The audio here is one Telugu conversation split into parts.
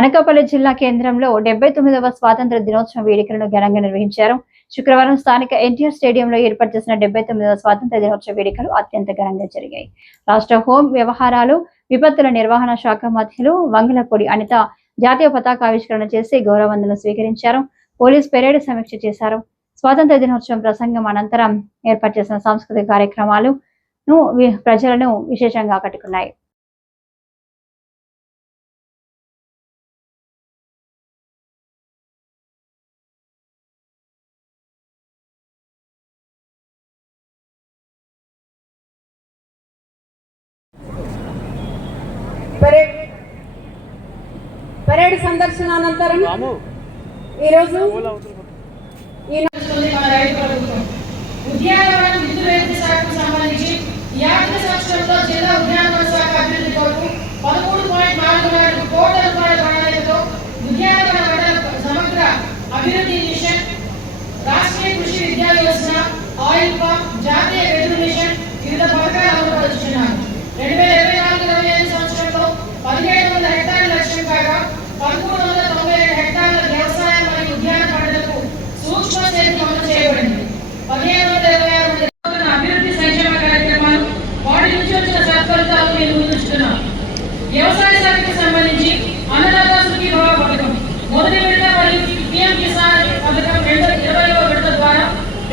అనకాపల్లి జిల్లా కేంద్రంలో 79వ స్వాతంత్ర దినోత్సవ వేడుకలను ఘనంగా నిర్వహించారు. శుక్రవారం స్థానిక ఎన్టీఆర్ స్టేడియంలో ఏర్పాటు చేసిన 79వ స్వాతంత్ర దినోత్సవ వేడుకలు అత్యంత ఘనంగా జరిగాయి. రాష్ట్ర హోం వ్యవహారాలు, విపత్తుల నిర్వహణ శాఖ మంత్రులు వంగలపూడి అనిత జాతీయ పతాకావిష్కరణ చేసి గౌరవవందనం స్వీకరించారు. పోలీస్ పెరేడ్ సమీక్ష చేశారు. స్వాతంత్ర దినోత్సవం ప్రసంగం అనంతరం ఏర్పాటు చేసిన సాంస్కృతిక కార్యక్రమాలు ప్రజలను విశేషంగా ఆకట్టుకున్నాయి. పరేడ్ సందర్శన అనంతరం ఈరోజు ఉద్యానవన విద్యుత్ శాఖకు సంబంధించి ఈ ఆర్థిక సంవత్సరంలో జిల్లా ఉద్యానవన శాఖ అభివృద్ధి కొరకు 13.44 కోట్ల రూపాయల ప్రణాళికతో ఉద్యానవన సమగ్ర అభివృద్ధి మిషన్, రాష్ట్రీయ కృషి విద్యా యోజన, ఆయిల్ పామ్, జాతీయ వెదురు మిషన్ వివిధ పథకాలు అమలుపరుచుతున్నారు. 2024-25 సంవత్సరంలో 1700 హెక్టార్ల లక్ష్యం కాగా 1392 హెక్టార్ల వ్యవసాయ మరియు ఉద్యాన పంటలకు సూక్ష్మ సేద్యం అమలు చేయబడింది. 1526 అభివృద్ధి సంక్షేమ కార్యక్రమాలు వాటి నుంచి వచ్చిన సత్ఫలితాలను మేము ముందుంచుతున్నాం. వ్యవసాయ శాఖకు సంబంధించి అన్నదాత సుఖీభవ పథకం మొదటి విడత మరియు పిఎం కిసాన్ పథకం 2020వ విడత ద్వారా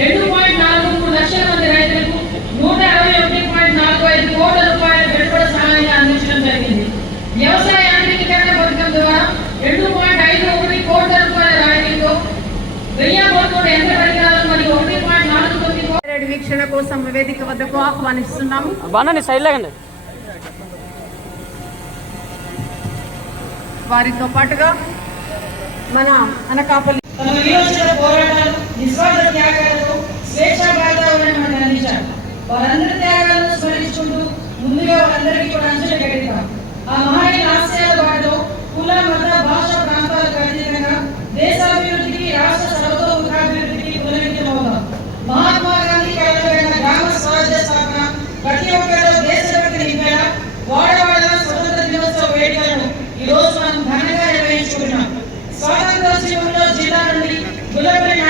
2.43 లక్షల మంది రైతులకు 161.45 కోట్ల రూపాయల పెట్టుబడి సహాయాన్ని అందించడం జరిగింది. వ్యవసాయ యాంత్రీకరణ పథకం ద్వారా 2.51 కోట్ల రూపాయల రాయితీతో 1000 యంత్ర పరికరాలు మరియు 1.49 కోట్ల వీక్షణ కోసం వేదిక వద్దకు ఆహ్వానిస్తున్నాము. వారితో పాటుగా మన అనకాపల్లి తమ విమోచన పోరాటాలు, నిస్వార్థ త్యాగాలతో స్వేచ్ఛా వాతావరణాన్ని అందించారు. వారందరి త్యాగాలను స్మరించుకుంటూ ముందుగా వారందరికీ కూడా అంజలి ఘటిద్దాం. ఆ మహనీయుల ఆశయాల బాటలో కుల, మత, భాష, ప్రాంతాలకు అతీతంగా దేశాభివృద్ధికి, రాష్ట్ర సర్వతోముఖాభివృద్ధికి పునరుద్ధమవుతాం. మహాత్మా గాంధీ కలలుగన్న గ్రామ స్వరాజ్య స్థాపన ప్రతి ఒక్కరిలో దేశభక్తి నింపేలా వాడవాడల స్వతంత్ర దినోత్సవ వేడుకలను ఈ రోజు మనం ఘనంగా నిర్వహించుకుంటున్నాం. స్వాతంత్రోద్యమంలో జిల్లా నుండి గుల్లపల్లి